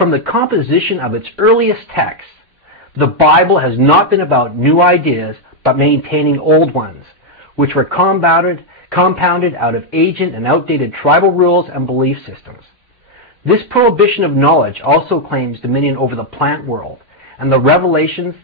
From the composition of its earliest texts, the Bible has not been about new ideas, but maintaining old ones, which were compounded out of ancient and outdated tribal rules and belief systems. This prohibition of knowledge also claims dominion over the plant world and the revelations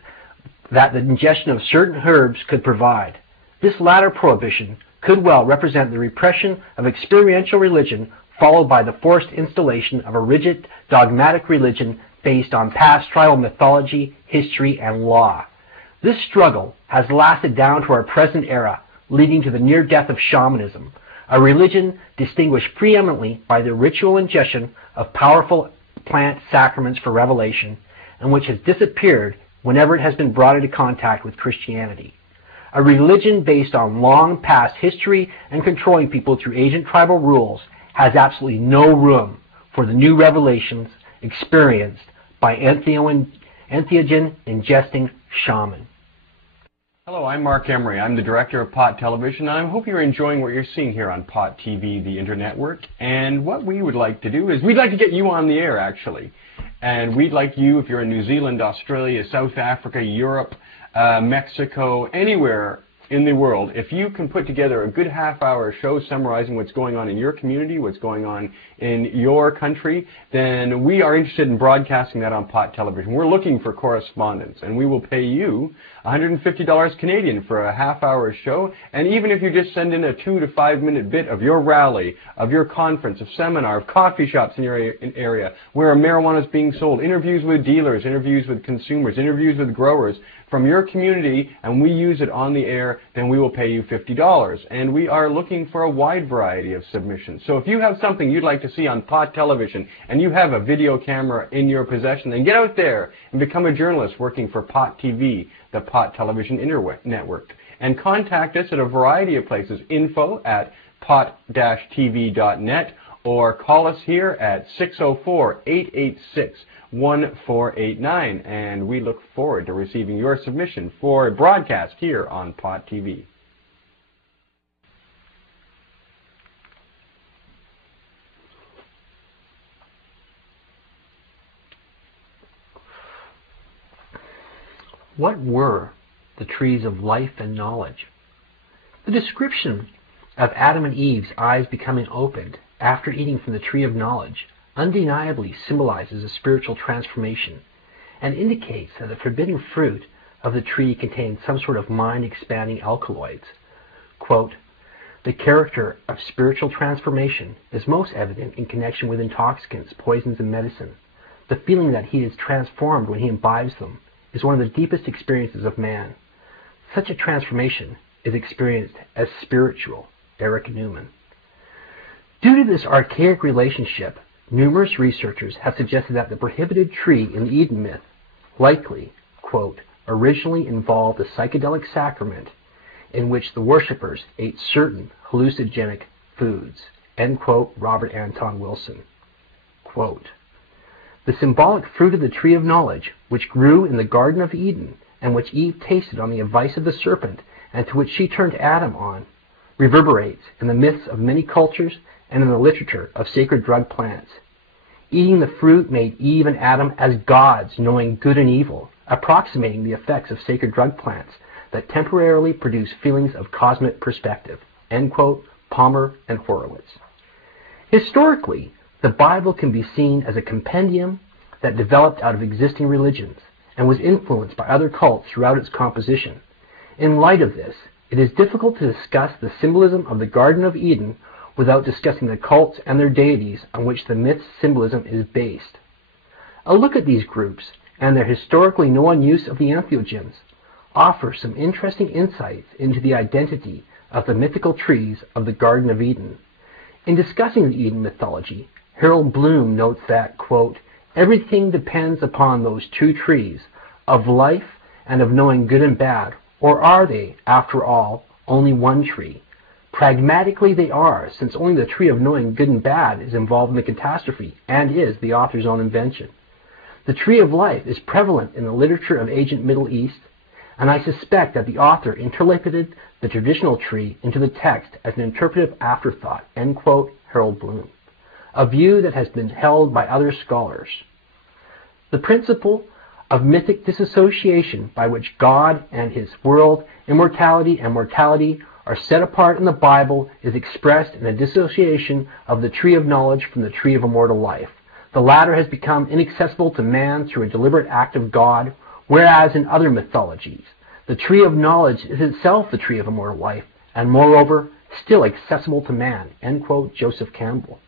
that the ingestion of certain herbs could provide. This latter prohibition could well represent the repression of experiential religion, followed by the forced installation of a rigid, dogmatic religion based on past tribal mythology, history, and law. This struggle has lasted down to our present era, leading to the near death of shamanism, a religion distinguished preeminently by the ritual ingestion of powerful plant sacraments for revelation, and which has disappeared whenever it has been brought into contact with Christianity. A religion based on long past history and controlling people through ancient tribal rules has absolutely no room for the new revelations experienced by entheogen ingesting shaman. Hello, I'm Mark Emery. I'm the director of POT Television, and I hope you're enjoying what you're seeing here on POT TV, the internetwork. And what we would like to do is we'd like to get you on the air, actually. And we'd like you, if you're in New Zealand, Australia, South Africa, Europe, Mexico, anywhere in the world, if you can put together a good half-hour show summarizing what's going on in your community, what's going on in your country, then we are interested in broadcasting that on POT Television. We're looking for correspondence, and we will pay you $150 Canadian for a half-hour show. And even if you just send in a 2 to 5 minute bit of your rally, of your conference, of seminar, of coffee shops in your area where marijuana is being sold, interviews with dealers, interviews with consumers, interviews with growers from your community, and we use it on the air, then we will pay you $50. And we are looking for a wide variety of submissions. So if you have something you'd like to see on POT Television and you have a video camera in your possession, then get out there and become a journalist working for POT TV, the POT Television Network. And contact us at a variety of places, info@pot-tv.net, or call us here at 604-886-1489, and we look forward to receiving your submission for a broadcast here on POT TV. What were the trees of life and knowledge? The description of Adam and Eve's eyes becoming opened after eating from the tree of knowledge undeniably symbolizes a spiritual transformation and indicates that the forbidden fruit of the tree contained some sort of mind-expanding alkaloids. Quote, "The character of spiritual transformation is most evident in connection with intoxicants, poisons, and medicine. The feeling that he is transformed when he imbibes them is one of the deepest experiences of man. Such a transformation is experienced as spiritual." Eric Newman. Due to this archaic relationship, numerous researchers have suggested that the prohibited tree in the Eden myth likely, quote, "originally involved a psychedelic sacrament in which the worshippers ate certain hallucinogenic foods," end quote, Robert Anton Wilson. Quote, "The symbolic fruit of the tree of knowledge, which grew in the Garden of Eden, and which Eve tasted on the advice of the serpent, and to which she turned Adam on, reverberates in the myths of many cultures and in the literature of sacred drug plants. Eating the fruit made Eve and Adam as gods, knowing good and evil, approximating the effects of sacred drug plants that temporarily produce feelings of cosmic perspective," end quote, Palmer and Horowitz. Historically, the Bible can be seen as a compendium that developed out of existing religions and was influenced by other cults throughout its composition. In light of this, it is difficult to discuss the symbolism of the Garden of Eden without discussing the cults and their deities on which the myth's symbolism is based. A look at these groups and their historically known use of the entheogens offers some interesting insights into the identity of the mythical trees of the Garden of Eden. In discussing the Eden mythology, Harold Bloom notes that, quote, "Everything depends upon those two trees, of life and of knowing good and bad, or are they, after all, only one tree? Pragmatically they are, since only the tree of knowing good and bad is involved in the catastrophe and is the author's own invention. The tree of life is prevalent in the literature of ancient Middle East, and I suspect that the author interpolated the traditional tree into the text as an interpretive afterthought," end quote, Harold Bloom. A view that has been held by other scholars. The principle of mythic disassociation by which God and his world, immortality and mortality are set apart in the Bible is expressed in a dissociation of the tree of knowledge from the tree of immortal life. The latter has become inaccessible to man through a deliberate act of God, whereas in other mythologies, the tree of knowledge is itself the tree of immortal life, and moreover, still accessible to man. End quote, Joseph Campbell.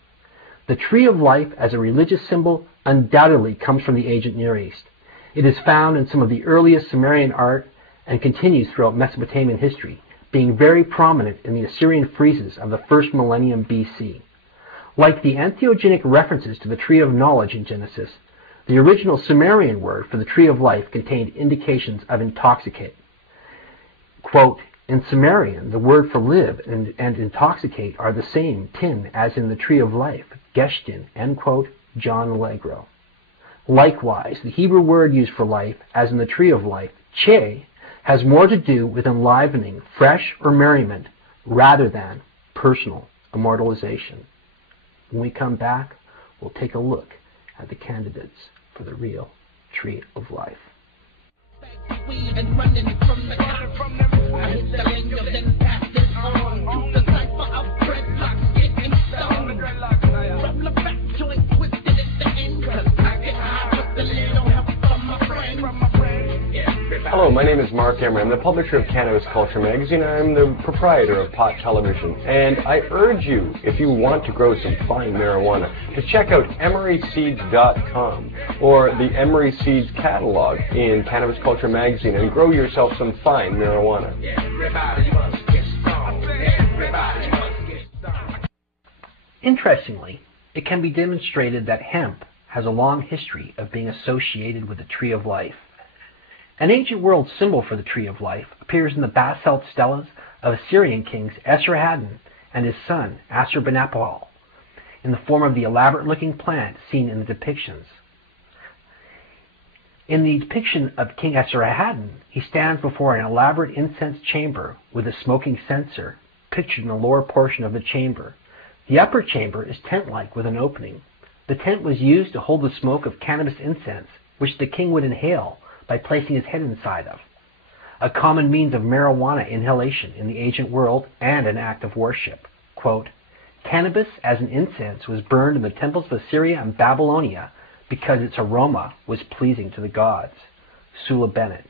The tree of life as a religious symbol undoubtedly comes from the ancient Near East. It is found in some of the earliest Sumerian art and continues throughout Mesopotamian history, being very prominent in the Assyrian friezes of the first millennium BC. Like the entheogenic references to the tree of knowledge in Genesis, the original Sumerian word for the tree of life contained indications of intoxicate. Quote, in Sumerian, the word for live and intoxicate are the same, tin, as in the tree of life, geshtin, end quote, John Allegro. Likewise, the Hebrew word used for life, as in the tree of life, che, has more to do with enlivening, fresh, or merriment, rather than personal immortalization. When we come back, we'll take a look at the candidates for the real tree of life. Hello, my name is Mark Emery. I'm the publisher of Cannabis Culture magazine. I'm the proprietor of Pot Television. And I urge you, if you want to grow some fine marijuana, to check out emeryseeds.com or the Emery Seeds catalog in Cannabis Culture magazine and grow yourself some fine marijuana. Interestingly, it can be demonstrated that hemp has a long history of being associated with the tree of life. An ancient world symbol for the tree of life appears in the basalt stelas of Assyrian kings Esarhaddon and his son Assurbanipal in the form of the elaborate-looking plant seen in the depictions. In the depiction of King Esarhaddon, he stands before an elaborate incense chamber with a smoking censer pictured in the lower portion of the chamber. The upper chamber is tent-like with an opening. The tent was used to hold the smoke of cannabis incense, which the king would inhale by placing his head inside of, a common means of marijuana inhalation in the ancient world and an act of worship. Quote, cannabis as an incense was burned in the temples of Assyria and Babylonia because its aroma was pleasing to the gods. Sula Bennett.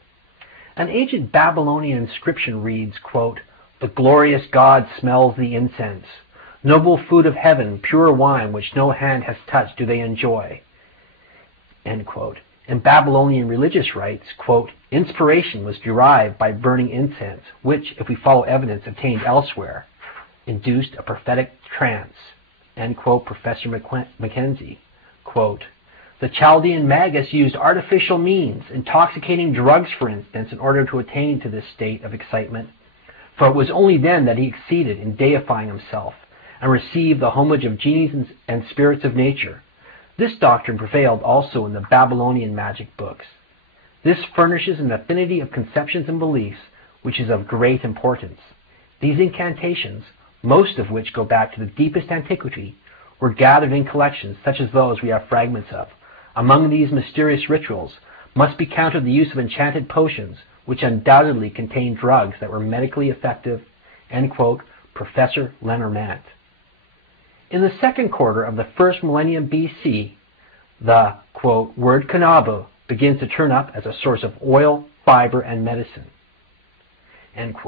An ancient Babylonian inscription reads, quote, the glorious God smells the incense. Noble food of heaven, pure wine which no hand has touched do they enjoy. End quote. In Babylonian religious rites, quote, inspiration was derived by burning incense, which, if we follow evidence obtained elsewhere, induced a prophetic trance. End quote, Professor Mackenzie. Quote, the Chaldean Magus used artificial means, intoxicating drugs, for instance, in order to attain to this state of excitement. For it was only then that he succeeded in deifying himself and received the homage of genies and spirits of nature. This doctrine prevailed also in the Babylonian magic books. This furnishes an affinity of conceptions and beliefs which is of great importance. These incantations, most of which go back to the deepest antiquity, were gathered in collections such as those we have fragments of. Among these mysterious rituals must be counted the use of enchanted potions, which undoubtedly contained drugs that were medically effective. End quote, Professor Lenormand. In the second quarter of the first millennium BC, the, quote, word cannabis begins to turn up as a source of oil, fiber, and medicine. End quote.